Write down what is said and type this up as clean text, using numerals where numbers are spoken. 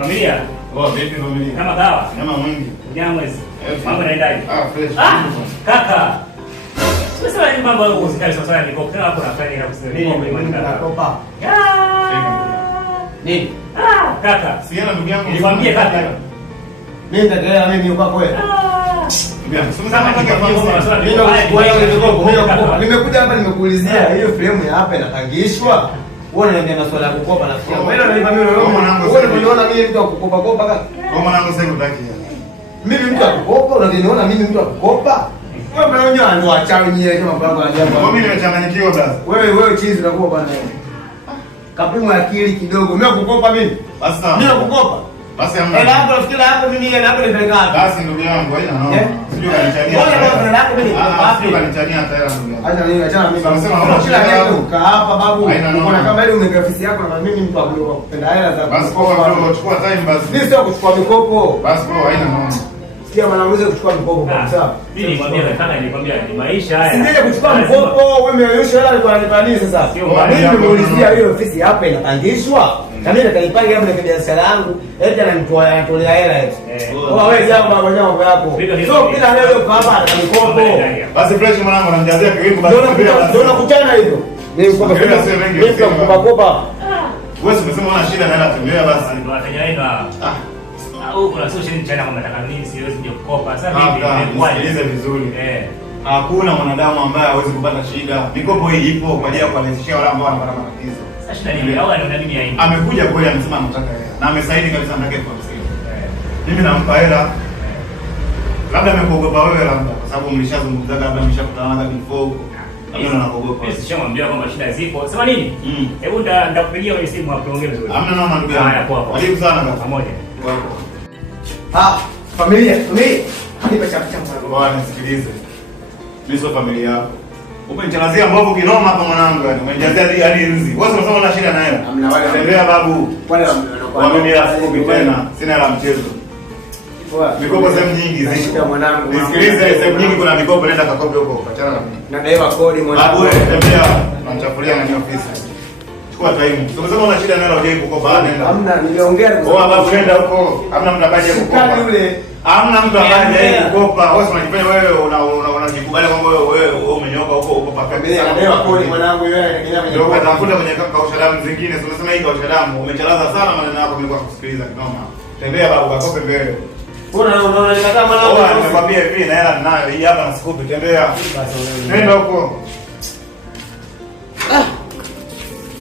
Familia. Vipi familia? Kama kawa. Nyama mwingi. Nyamwezi. Mambo yanaendaje? Fresh. Kaka. Sasa ni mambo yako usikali sasa ni kwa hapo nafanya ila kusema Nini nakopa? Nini? Kaka. Siana ndugu yangu. Nikwambie kaka. Mimi nitaendelea mimi yuko kwako wewe. Nimekuja hapa nimekuulizia hiyo frame ya hapa inapangishwa. Wewe unaniambia masuala ya kukopa na frame. Wewe unanipa mimi wewe unaniona mimi mtu wa kukopa kopa kaka. Kwa mwanangu sasa hutaki. Mimi mtu wa kukopa unaniona mimi mtu wa kukopa? Wewe unaona ndo achawi nyewe kama mambo ya ajabu. Kwa mimi nimechanganyikiwa sasa. Wewe chizi unakuwa bwana. Kapimu akili kidogo. Mimi nakukopa mimi. Basi mimi nakukopa. Basi hamna. Hapo nafikiri hapo mimi ile hapo nipeleka wapi? Basi ndugu yangu haina noma. Sijui kanichania. Ngoja bwana hapo mimi nikukopa wapi? Sijui kanichania hata hela ndugu yangu. Acha nini achana mimi. Sasa Kila kitu kaa hapa babu. Uko na kama ile umeka ofisi yako na mimi mtu wa kupenda hela za. Basi kwa hiyo chukua time basi. Mimi sio kuchukua mikopo. Basi bro haina noma. Sikia mwanangu kuchukua mikopo kwa sababu. Mimi nikwambia kaka nilikwambia ni maisha haya. Sije kuchukua mkopo, wewe umeonyesha hela alikuwa analipa nini sasa? Mimi nimeulizia hiyo ofisi hapa inapangishwa. Na mimi nikaipangia hapo na biashara yangu, eti ananitolea hela eti. Wewe jambo baba jambo yako. Sio kila leo kwa hapa na mikopo. Basi fresh mwanangu anamjazia karibu basi. Ndio nakutana hivyo. Mimi kwa kopa. Wewe umesema una shida na hela tembea basi. Ndio wateja wenu kuna social media kama nataka nini siwezi kuja kukopa. Sasa mimi nisikilize vizuri. Hakuna mwanadamu ambaye hawezi kupata shida. Mikopo hii ipo kwa ajili ya kuwarahisishia wale ambao wanapata matatizo. Sasa shida nini? Au anaona mimi haini. Amekuja kweli amesema anataka hela. Na amesaini kabisa anataka elfu hamsini. Mimi nampa hela. Labda amekuogopa wewe labda kwa sababu mlishazungumza labda mlishakutana before. Labda anakuogopa. Mimi sishamwambia kwamba shida zipo. Sema nini? Hebu nitakupigia kwenye simu hapo tuongee vizuri. Hamna noma ndugu yangu. Karibu sana kaka. Pamoja. Familia, nipe chapa bwana, nisikilize. Mimi sio familia yako. Umenichalazia mbovu kinoma hapa mwanangu yani. Umenijazia hadi nzi. Wewe unasema una shida nayo. Hamna wale tembea babu. Wale wa mimi rafiki tena. Sina la mchezo. Mikopo sehemu nyingi ziko mwanangu. Nisikilize, sehemu nyingi kuna mikopo, nenda kakope huko. Achana na mimi. Nadaiwa kodi mwanangu. Babu wewe tembea. Unanichafulia na ofisi. Chukua time. Unasema una shida nayo unajai kukopa nenda. Hamna, niliongea kwa sababu babu nenda huko. Hamna mtu ambaye kukopa. Yule. Hamna mtu ambaye kukopa. Wewe unajifanya wewe unajikubali kwamba wewe umenyoka huko huko paka. Nadaiwa kodi mwanangu wewe ndio utakuta kwenye kausha damu zingine. Unasema hii kausha damu umechalaza sana maneno yako mimi kwa kusikiliza kinoma. Tembea babu kakope mbele. Unaona nikataa mwanangu. Nimekwambia hivi na hela ninayo hii hapa na sikupi tembea. Nenda huko.